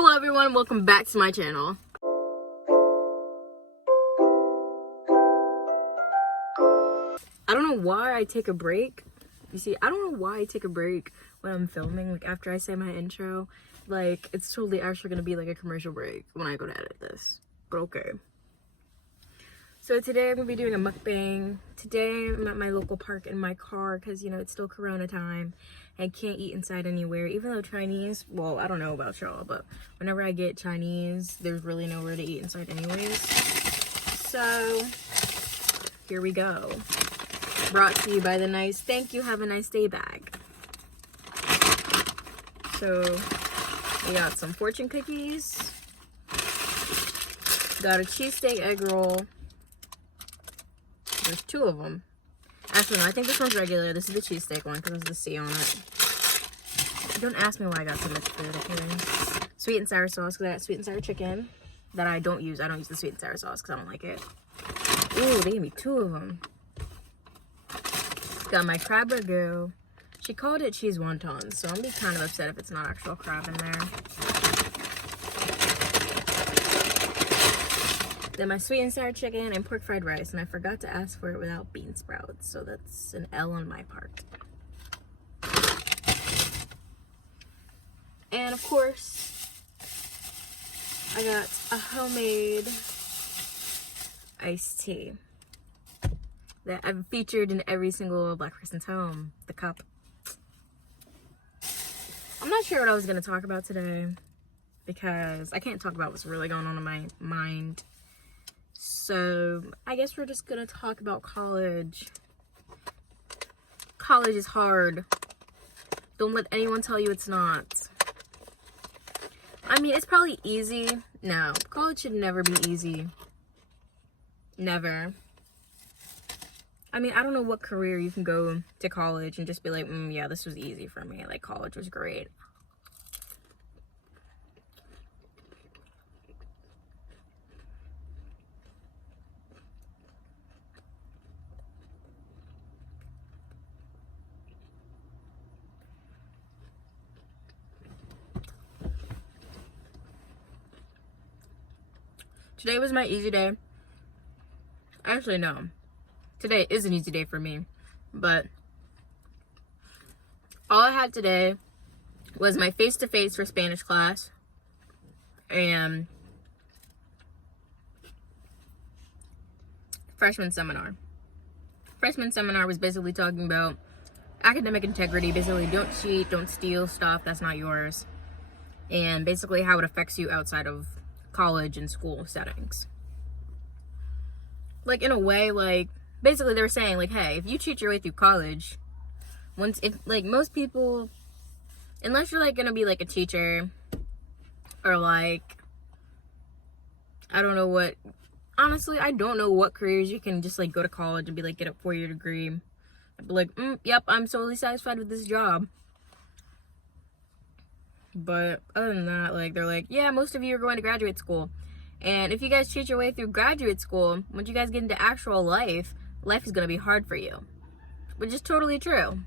Hello everyone, welcome back to my channel. I don't know why I take a break. You see, I don't know why I take a break when I'm filming, like after I say my intro. Like, it's totally actually gonna be like a commercial break when I go to edit this. But okay. So today I'm gonna be doing a mukbang. Today I'm at my local park in my car because, you know, it's still Corona time. I can't eat inside anywhere, even though Chinese, well, I don't know about y'all, but whenever I get Chinese, there's really nowhere to eat inside anyways. So, here we go. Brought to you by the nice Thank You, Have a Nice Day bag. So, we got some fortune cookies. Got a cheesesteak egg roll. There's two of them. Actually, no, I think this one's regular. This is the cheesesteak one because there's the C on it. Don't ask me why I got so much food, okay? Sweet and sour sauce, because I got sweet and sour chicken that I don't use. I don't use the sweet and sour sauce because I don't like it. Ooh, they gave me two of them. Got my crab ragout. She called it cheese wontons, so I'm gonna be kind of upset if it's not actual crab in there. Then my sweet and sour chicken and pork fried rice, and I forgot to ask for it without bean sprouts, so that's an L on my part. And of course, I got a homemade iced tea that I've featured in every single Black person's home, the cup. I'm not sure what I was going to talk about today because I can't talk about what's really going on in my mind. So I guess we're just going to talk about college. College is hard. Don't let anyone tell you it's not. I mean, it's probably easy. No, college should never be easy. Never. I mean, I don't know what career you can go to college and just be like, yeah, this was easy for me. Like, college was great. Today was my easy day. Actually, no. Today is an easy day for me. But all I had today was my face-to-face for Spanish class. And freshman seminar. Freshman seminar was basically talking about academic integrity. Basically, don't cheat, don't steal stuff that's not yours. And basically how it affects you outside of college and school settings. Like, in a way, like, basically they were saying, like, hey, if you cheat your way through college, most people, unless you're, like, gonna be, like, a teacher, or, like, I don't know what, honestly, I don't know what careers you can just, like, go to college and be, like, get a 4-year degree, and be like, yep, I'm totally satisfied with this job. But other than that, like, they're like, yeah, most of you are going to graduate school. And if you guys cheat your way through graduate school, once you guys get into actual life, life is going to be hard for you. Which is totally true.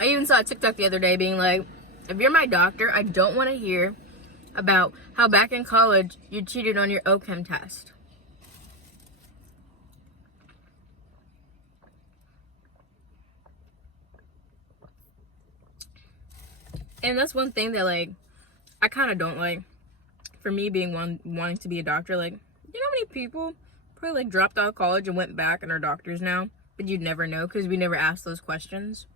I even saw a TikTok the other day being like, if you're my doctor, I don't want to hear about how back in college you cheated on your OChem test. And that's one thing that, like, I kind of don't like. For me being wanting to be a doctor, like, you know how many people probably, like, dropped out of college and went back and are doctors now? But you'd never know because we never asked those questions.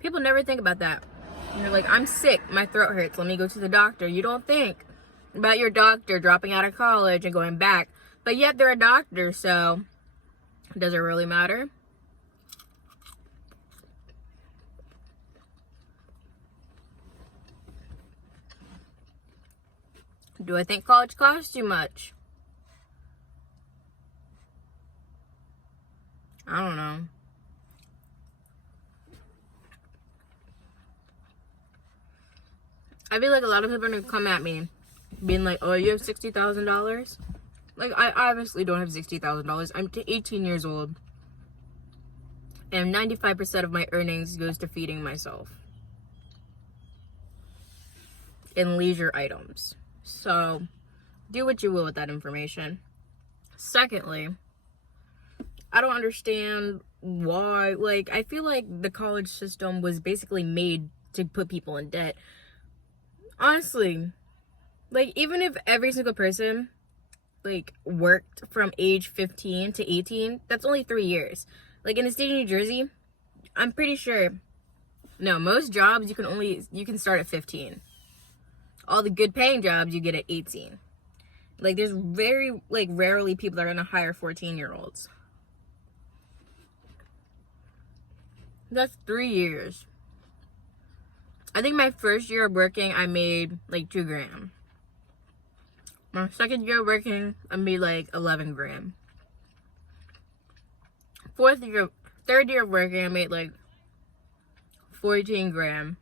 People never think about that. You're like, I'm sick, my throat hurts, let me go to the doctor. You don't think about your doctor dropping out of college and going back. But yet they're a doctor, so does it really matter? Do I think college costs too much? I don't know. I feel like a lot of people are gonna come at me being like, oh, you have $60,000? Like, I obviously don't have $60,000. I'm 18 years old. And 95% of my earnings goes to feeding myself. And leisure items. So, do what you will with that information. Secondly, I don't understand why, like, I feel like the college system was basically made to put people in debt. Honestly, like, even if every single person, like, worked from age 15 to 18, that's only 3 years. Like, in the state of New Jersey, I'm pretty sure, no, most jobs you can start at 15. All the good paying jobs you get at 18. Like, there's very, like, rarely people that are gonna hire 14-year-olds. That's 3 years. I think my first year of working, I made, like, $2,000. My second year of working, I made, like, 11 grand. Third year of working, I made, like, 14 grand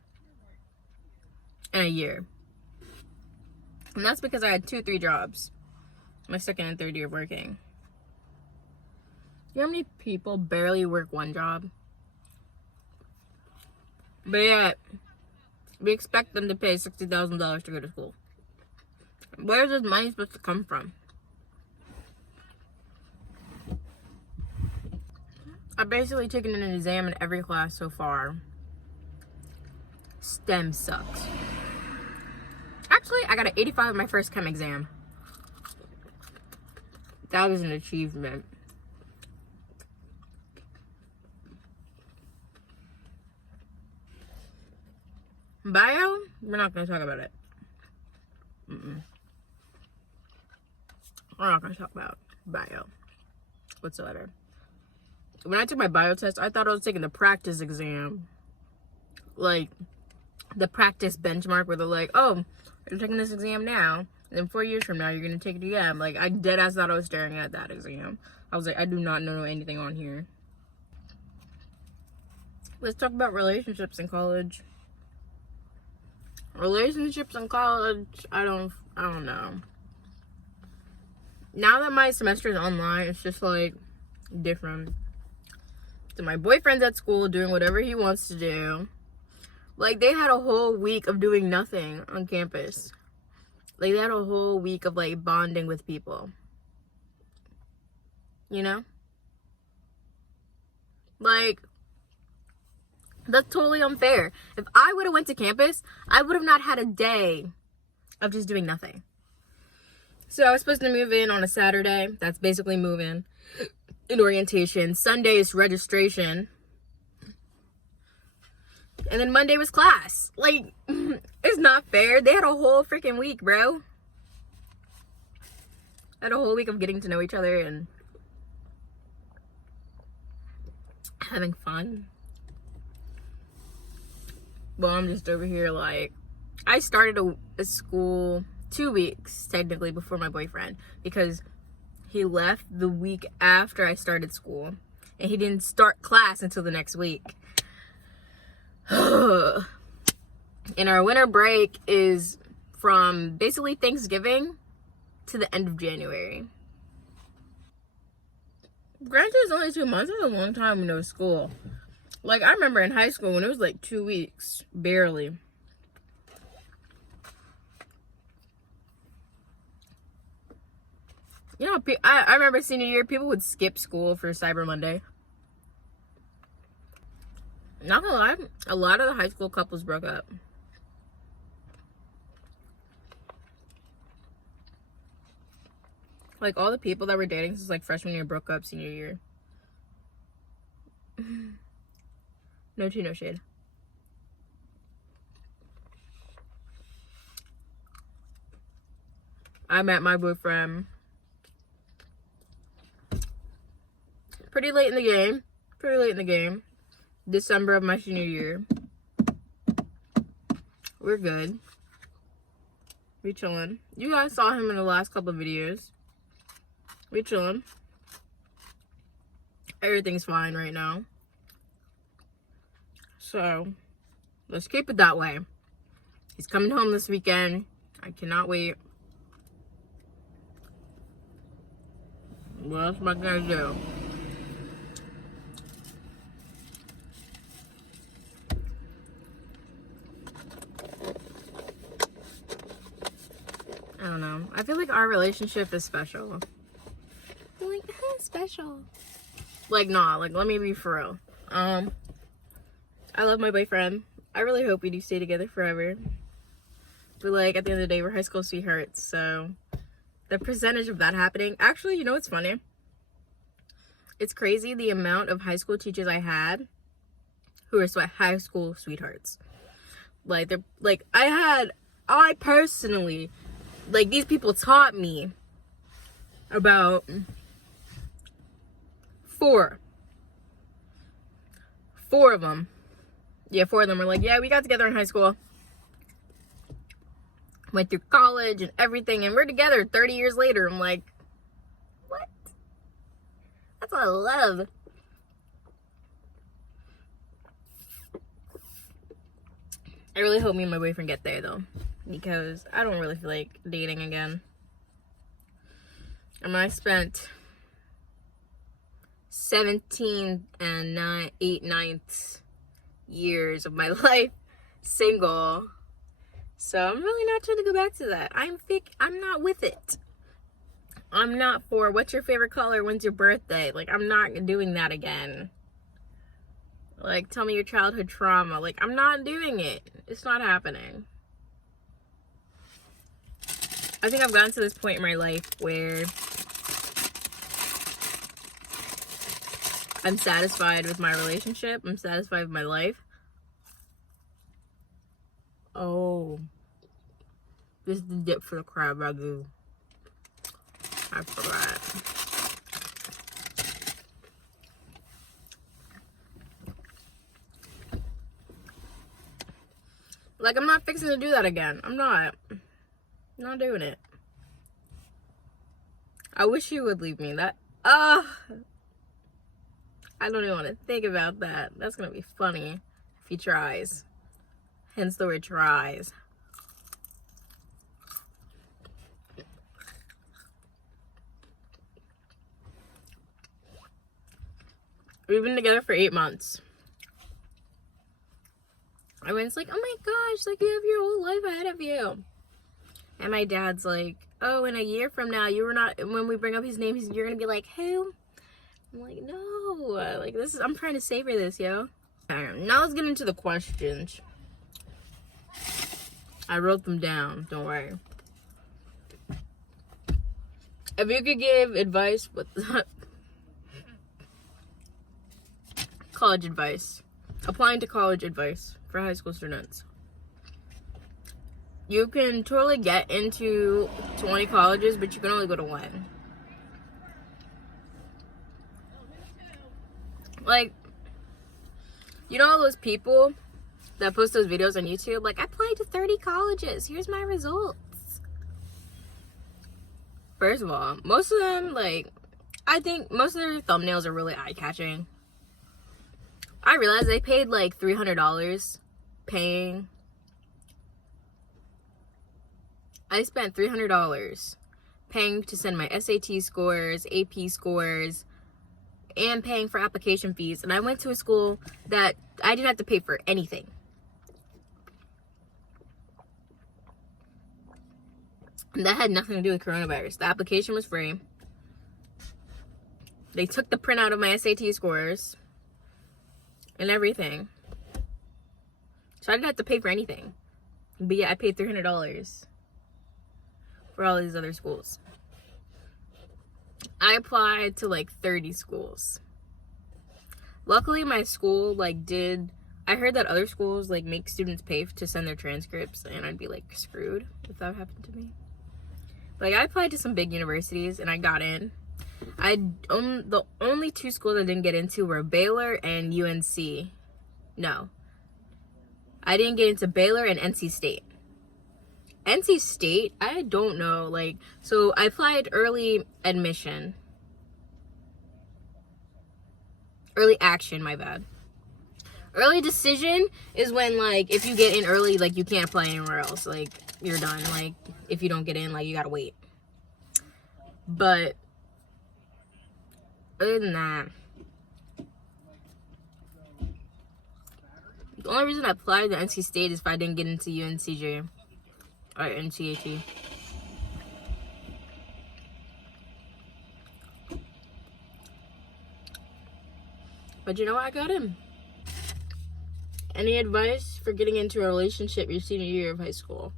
in a year. And that's because I had 3 jobs. My second and third year of working. You know how many people barely work 1 job? But yet, we expect them to pay $60,000 to go to school. Where is this money supposed to come from? I've basically taken an exam in every class so far. STEM sucks. Actually, I got an 85 in my first chem exam. That was an achievement. Bio? We're not going to talk about it. We're not going to talk about bio whatsoever. When I took my bio test, I thought I was taking the practice exam. Like, the practice benchmark where they're like, oh, you're taking this exam now, and then 4 years from now, you're going to take it again. Like, I deadass thought I was staring at that exam. I was like, I do not know anything on here. Let's talk about relationships in college. Relationships in college, I don't know. Now that my semester is online, it's just, like, different. So my boyfriend's at school doing whatever he wants to do. Like, they had a whole week of doing nothing on campus. Like, they had a whole week of, like, bonding with people. You know? Like, that's totally unfair. If I would have went to campus, I would have not had a day of just doing nothing. So I was supposed to move in on a Saturday. That's basically move in orientation. Sunday is registration. And then Monday was class. Like, it's not fair. They had a whole freaking week, bro. Had a whole week of getting to know each other and having fun. Well, I'm just over here like, I started a school 2 weeks technically before my boyfriend because he left the week after I started school and he didn't start class until the next week. And our winter break is from basically Thanksgiving to the end of January. Granted, it's only 2 months. It's a long time when no school. Like, I remember in high school when it was like 2 weeks, barely. You know, I remember senior year, people would skip school for Cyber Monday. Not gonna lie, a lot of the high school couples broke up. Like, all the people that were dating since, like, freshman year broke up senior year. No tea, no shade. I met my boyfriend pretty late in the game. December of my senior year. We're good. We chilling. You guys saw him in the last couple of videos. We chilling. Everything's fine right now. So, let's keep it that way. He's coming home this weekend. I cannot wait. What else am I gonna do? I don't know. I feel like our relationship is special. I feel like special. Like, nah, like, let me be for real. I love my boyfriend. I really hope we do stay together forever. But, like, at the end of the day, we're high school sweethearts, so the percentage of that happening... Actually, you know what's funny? It's crazy the amount of high school teachers I had who are high school sweethearts. Like, they're... Like, I personally... Like, these people taught me about... Four of them. Yeah, 4 of them were like, yeah, we got together in high school. Went through college and everything, and we're together 30 years later. I'm like, what? That's what I love. I really hope me and my boyfriend get there, though, because I don't really feel like dating again. I mean, I spent 17 and 8/9 years of my life single, so I'm really not trying to go back to that. I'm not with it. I'm not for what's your favorite color, when's your birthday. Like, I'm not doing that again. Like, tell me your childhood trauma. Like, I'm not doing it. It's not happening. I think I've gotten to this point in my life where I'm satisfied with my relationship. I'm satisfied with my life. Oh. This is the dip for the crab ragu. I forgot. Like, I'm not fixing to do that again. I'm not doing it. I wish he would leave me. I don't even want to think about that. That's gonna be funny if he tries. Hence the word tries. We've been together for 8 months. I mean, it's like, oh my gosh, like, you have your whole life ahead of you. And my dad's like, oh, in a year from now, when we bring up his name, you're gonna be like, who? I'm like, no, like, I'm trying to savor this, yo. Alright, now let's get into the questions. I wrote them down, don't worry. If you could give advice, college advice. Applying to college advice for high school students. You can totally get into 20 colleges, but you can only go to 1. Like, you know all those people that post those videos on YouTube? Like, I applied to 30 colleges. Here's my results. First of all, most of them, like, I think most of their thumbnails are really eye-catching. I realized they paid like $300 paying. I spent $300 paying to send my SAT scores, AP scores, and paying for application fees. And I went to a school that I didn't have to pay for anything. And that had nothing to do with coronavirus. The application was free. They took the printout of my SAT scores and everything. So I didn't have to pay for anything. But yeah, I paid $300 for all these other schools. I applied to like 30 schools. Luckily, my school I heard that other schools like make students pay to send their transcripts, and I'd be like screwed if that happened to me. Like, I applied to some big universities and I got in. The only 2 schools I didn't get into were Baylor and UNC. No. I didn't get into Baylor and NC State. NC State, I don't know. Like, so I applied early admission. Early action, my bad. Early decision is when, like, if you get in early, like, you can't apply anywhere else. Like, you're done. Like, if you don't get in, like, you gotta wait. But other than that, the only reason I applied to NC State is if I didn't get into UNCG or NCAT. But you know what? I got him. Any advice for getting into a relationship your senior year of high school?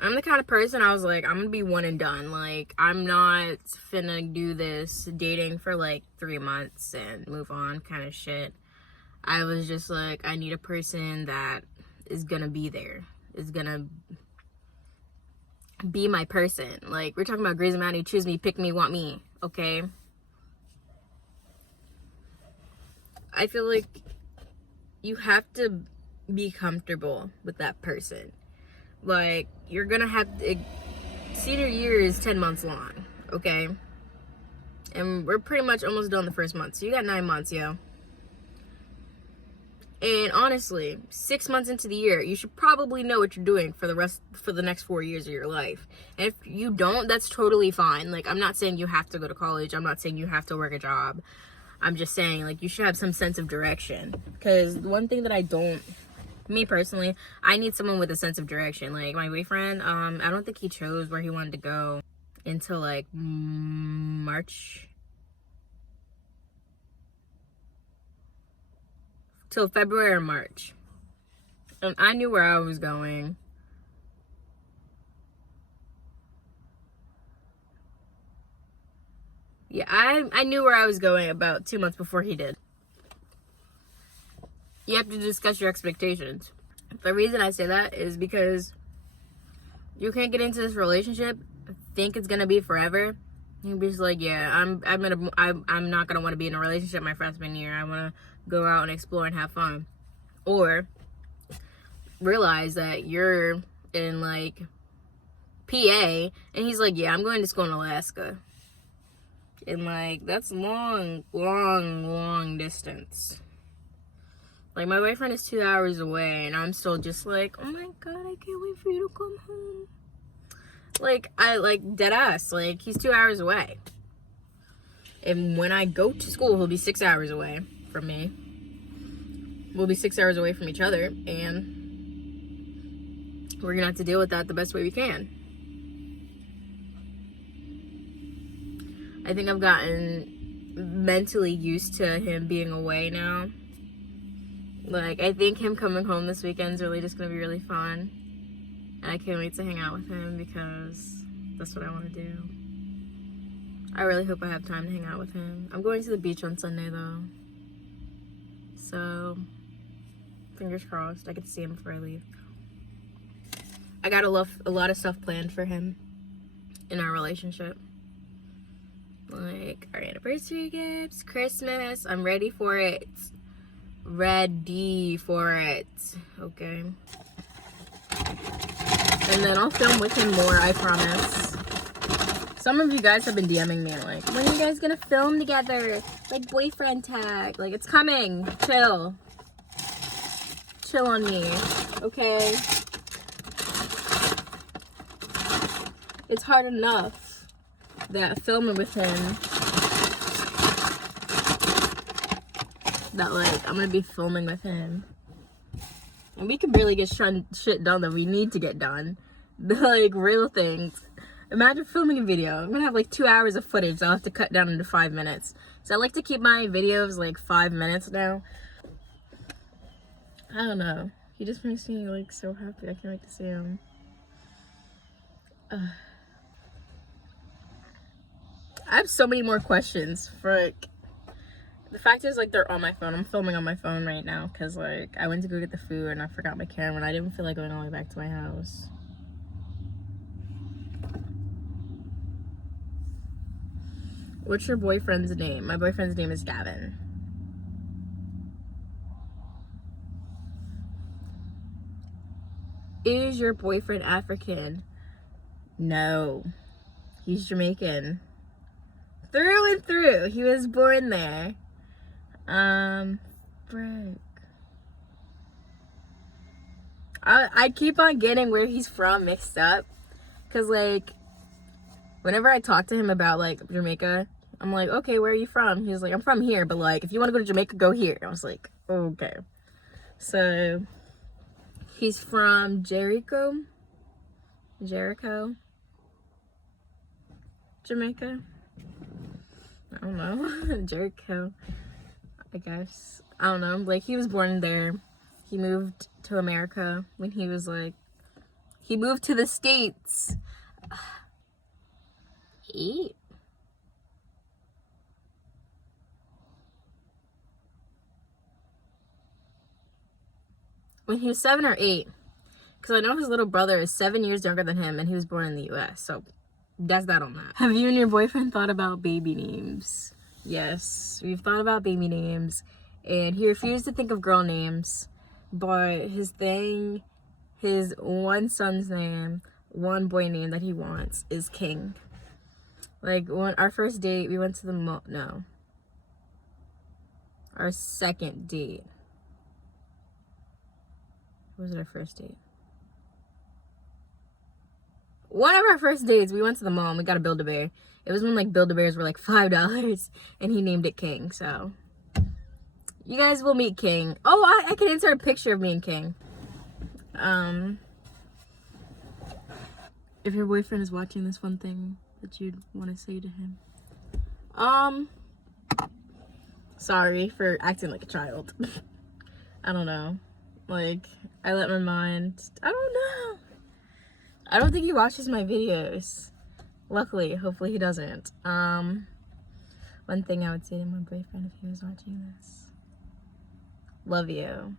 I'm the kind of person, I was like, I'm gonna be one and done. Like, I'm not finna do this dating for like 3 months and move on kind of shit. I was just like, I need a person that is gonna be there, is gonna be my person. Like, we're talking about Grey's Anatomy, choose me, pick me, want me, okay? I feel like you have to be comfortable with that person. Like, you're gonna have to, senior year is 10 months long, okay? And we're pretty much almost done the first month, so you got 9 months, yo. And honestly, 6 months into the year, you should probably know what you're doing for the next 4 years of your life. And if you don't, that's totally fine. Like, I'm not saying you have to go to college. I'm not saying you have to work a job. I'm just saying, like, you should have some sense of direction. Because one thing that I don't, me personally, I need someone with a sense of direction. Like, my boyfriend, I don't think he chose where he wanted to go until, like, March. Till February or March. And I knew where I was going. Yeah, I knew where I was going about 2 months before he did. You have to discuss your expectations. The reason I say that is because you can't get into this relationship, think it's gonna be forever. You'll be just like, yeah, I'm not gonna want to be in a relationship my freshman year. I want to go out and explore and have fun. Or realize that you're in, like, PA, and he's like, yeah, I'm going to school in Alaska. And, like, that's long distance. Like, my boyfriend is 2 hours away, and I'm still just like, oh my god, I can't wait for you to come home. Like, dead ass. Like, he's 2 hours away. And when I go to school, he'll be 6 hours away from me. We'll be 6 hours away from each other, and we're gonna have to deal with that the best way we can. I think I've gotten mentally used to him being away now. Like, I think him coming home this weekend is really just gonna be really fun. And I can't wait to hang out with him because that's what I want to do. I really hope I have time to hang out with him. I'm going to the beach on Sunday, though. So, fingers crossed, I get to see him before I leave. I got a lot of stuff planned for him in our relationship. Like, our anniversary gifts, Christmas. I'm ready for it. Ready for it. Okay. And then I'll film with him more, I promise. Some of you guys have been DMing me like, when are you guys gonna film together? Like, boyfriend tag. Like, it's coming. Chill. Chill on me. Okay? It's hard enough that filming with him, that, like, I'm gonna be filming with him. And we can barely get shit done that we need to get done. Like, real things. Imagine filming a video. I'm gonna have, like, 2 hours of footage I'll have to cut down into 5 minutes. So I like to keep my videos, like, 5 minutes now. I don't know. He just makes me, like, so happy. I can't wait to see him. I have so many more questions for, like, the fact is, like, they're on my phone. I'm filming on my phone right now because, like, I went to go get the food and I forgot my camera and I didn't feel like going all the way back to my house. What's your boyfriend's name? My boyfriend's name is Gavin. Is your boyfriend African? No. He's Jamaican. Through and through. He was born there. Frick. I keep on getting where he's from mixed up. Because, like, whenever I talk to him about, like, Jamaica, I'm like, okay, where are you from? He's like, I'm from here, but, like, if you want to go to Jamaica, go here. I was like, okay. So, he's from Jericho, Jamaica. I don't know. Jericho, I guess. I don't know. Like, he was born there. He moved to America when he was, like, he moved to the States. 8. When he was 7 or 8. Because I know his little brother is 7 years younger than him, and he was born in the US. So that's that on that. Have you and your boyfriend thought about baby names? Yes, we've thought about baby names, and he refused to think of girl names. But his one son's name, one boy name that he wants is King. Like, when our first date, we went to the mall. No. Our second date. What was our first date? One of our first dates, we went to the mall and we got a Build-A-Bear. It was when, like, Build-A-Bears were, like, $5, and he named it King, so. You guys will meet King. Oh, I can insert a picture of me and King. If your boyfriend is watching this, one thing that you'd want to say to him. Sorry for acting like a child. I don't know. Like, I let my mind, I don't know. I don't think he watches my videos. Luckily, hopefully he doesn't. One thing I would say to my boyfriend if he was watching this. Love you.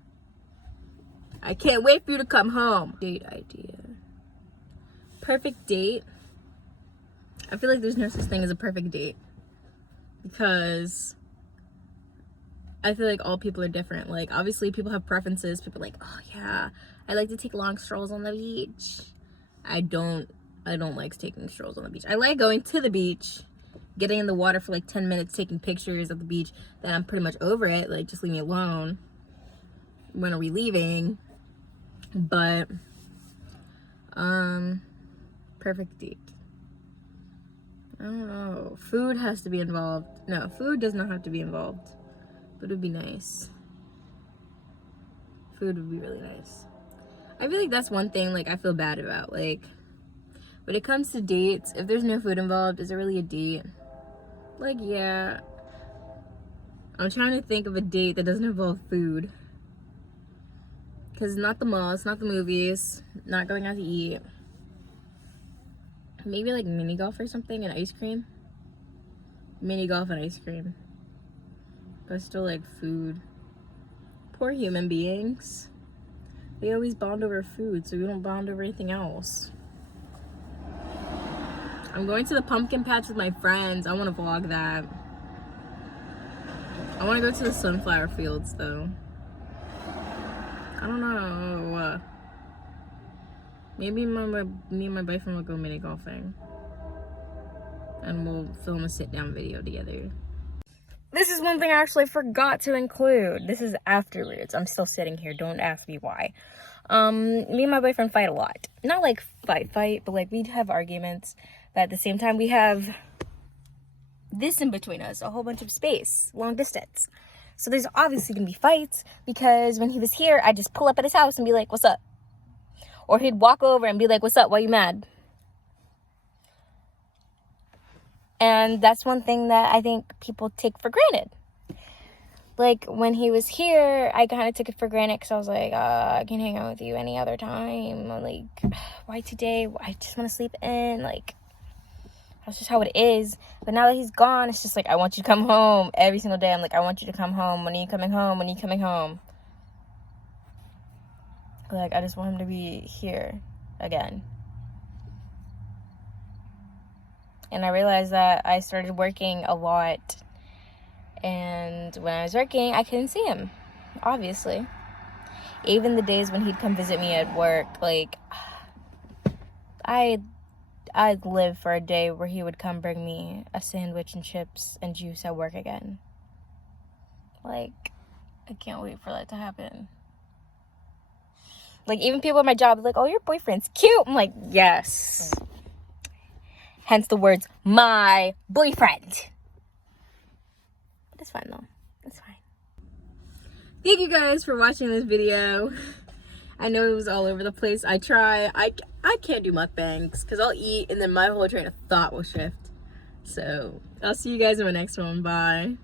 I can't wait for you to come home. Date idea. Perfect date. I feel like there's no such thing as a perfect date. Because I feel like all people are different. Like, obviously people have preferences. People are like, oh yeah, I like to take long strolls on the beach. I don't like taking strolls on the beach. I like going to the beach, getting in the water for like 10 minutes, taking pictures at the beach. Then I'm pretty much over it. Like, just leave me alone. When are we leaving? But, perfect date. I don't know. Food has to be involved. No, food does not have to be involved. But it would be nice. Food would be really nice. I feel like that's one thing, like, I feel bad about. Like, when it comes to dates, if there's no food involved, is it really a date? Like, yeah. I'm trying to think of a date that doesn't involve food. Because it's not the mall, it's not the movies, not going out to eat. Maybe, like, mini golf or something and ice cream. Mini golf and ice cream. But still, like, food. Poor human beings. We always bond over food, so we don't bond over anything else. I'm going to the pumpkin patch with my friends. I want to vlog that. I want to go to the sunflower fields, though. I don't know. Maybe me and my boyfriend will go mini golfing. And we'll film a sit-down video together. This is one thing I actually forgot to include. This is afterwards. I'm still sitting here. Don't ask me why. Me and my boyfriend fight a lot. Not like fight, but like we'd have arguments. But at the same time, we have this in between us. A whole bunch of space. Long distance. So there's obviously going to be fights. Because when he was here, I'd just pull up at his house and be like, what's up? Or he'd walk over and be like, what's up? Why you mad? And that's one thing that I think people take for granted. Like, when he was here, I kind of took it for granted because I was like, I can hang out with you any other time. Like, why today? I just want to sleep in. Like, that's just how it is. But now that he's gone, it's just like, I want you to come home every single day. I'm like, I want you to come home. When are you coming home? When are you coming home? Like, I just want him to be here again. And I realized that I started working a lot. And when I was working, I couldn't see him, obviously. Even the days when he'd come visit me at work, like, I'd live for a day where he would come bring me a sandwich and chips and juice at work again. Like, I can't wait for that to happen. Like, even people at my job are like, oh, your boyfriend's cute. I'm like, yes. Hence the words, my boyfriend. But it's fine, though. It's fine. Thank you guys for watching this video. I know it was all over the place. I can't do mukbangs because I'll eat and then my whole train of thought will shift. So, I'll see you guys in my next one. Bye.